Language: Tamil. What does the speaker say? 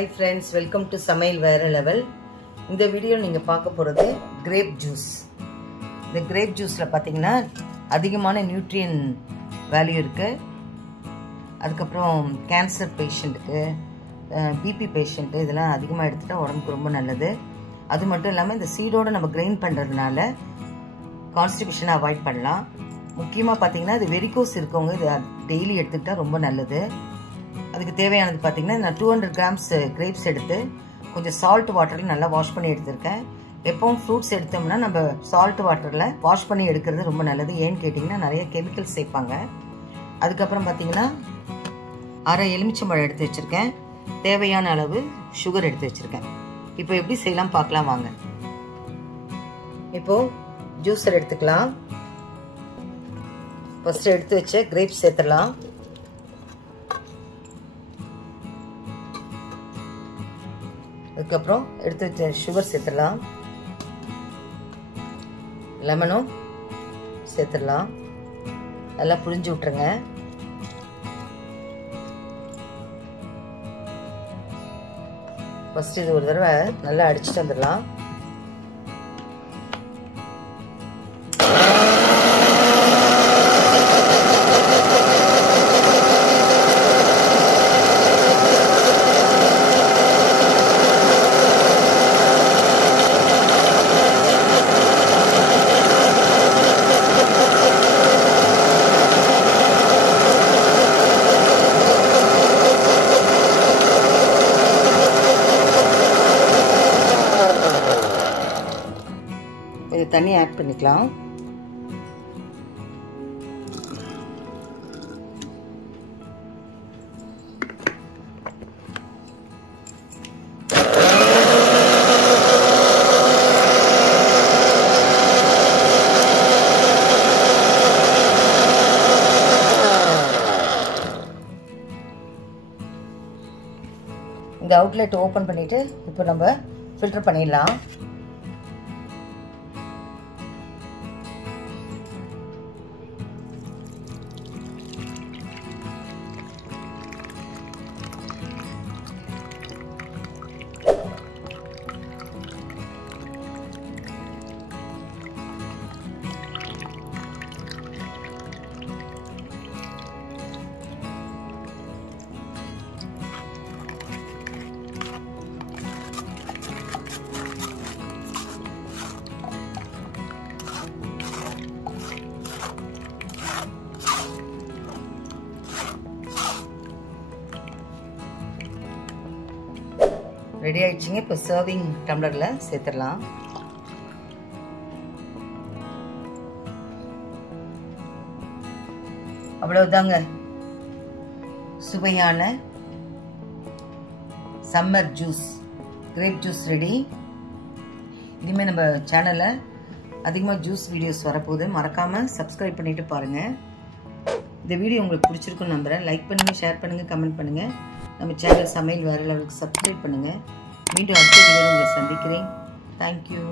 Hi friends, welcome to Samayal Vera level. இந்த வீடியோ நீங்க பார்க்க போறது grape juice. இந்த grape juiceல பாத்தீங்கன்னா அதிகமான நியூட்ரியன்ட் வேல்யூ இருக்கு. அதுக்கு அப்புறம் கேன்சர் பேஷண்ட்க்கு பிபி பேஷண்ட் இதெல்லாம் அதிகமா எடுத்துட்டா உடம்புக்கு ரொம்ப நல்லது. அது மட்டும் இல்லாம இந்த சீடோட நம்ம கிரைண்ட் பண்றதுனால கான்ஸ்டிபேஷனை அவாய்ட் பண்ணலாம். முக்கியமா பாத்தீங்கன்னா இது வெரிகோஸ் இருக்கவங்க இது டெய்லி எடுத்துக்கிட்டா ரொம்ப நல்லது. அதுக்கு தேவையானது பாத்தீங்கன்னா நான் 200 grams grapes எடுத்து கொஞ்சம் சால்ட் வாட்டர்ல நல்லா வாஷ் பண்ணி எடுத்துர்க்கேன். எப்பவும் ஃப்ரூட்ஸ் எடுத்தோம்னா நம்ம சால்ட் வாட்டர்ல வாஷ் பண்ணி எடுக்கிறது ரொம்ப நல்லது. ஏன்னு கேட்டிங்கன்னா நிறைய கெமிக்கல்ஸ் சேர்ப்பாங்க. அதுக்கு அப்புறம் பாத்தீங்கன்னா அரை எலுமிச்சம்பழம் எடுத்து வச்சிருக்கேன். தேவையான அளவு சுகர் எடுத்து வச்சிருக்கேன். இப்போ எப்படி செய்யலாம் பார்க்கலாம் வாங்க. இப்போ ஜூஸர் எடுத்துக்கலாம். ஃபர்ஸ்ட் எடுத்து வச்ச கிரேப்ஸ் சேர்த்துடலாம். அதுக்கப்புறம் எடுத்து வச்ச சுகர் சேர்த்துடலாம். லெமனும் சேர்த்துடலாம். நல்லா புழிஞ்சு விட்டுருங்க. ஃபர்ஸ்ட் இது ஒரு தடவை நல்லா அடிச்சுட்டு வந்துடலாம். தண்ணி ஆட் பண்ணிக்கலாம். இந்த அவுட்லெட் ஓபன் பண்ணிட்டு இப்போ நம்ம ஃபில்டர் பண்ணிடலாம். ரெடி ஆயிடுச்சுங்க. இப்போ சர்விங் டம்ளர்ல சேர்த்துடலாம். அவ்வளவுதாங்க, சுவையான summer juice grape juice ready. இனிமே நம்ம சேனல்ல அதிகமா ஜூஸ் வீடியோஸ் வரப்போகுது. மறக்காம சப்ஸ்கிரைப் பண்ணிட்டு பாருங்க. இந்த வீடியோ உங்களுக்கு பிடிச்சிருக்குன்னு நம்புறேன். லைக் பண்ணுங்க, ஷேர் பண்ணுங்க, கமெண்ட் பண்ணுங்க. நம்ம சேனல் சமையல் வேற லெவலுக்கு சப்ஸ்கிரைப் பண்ணுங்க. மீண்டும் அடுத்த வீடியோவில் உங்களை சந்திக்கிறேன். தேங்க்யூ.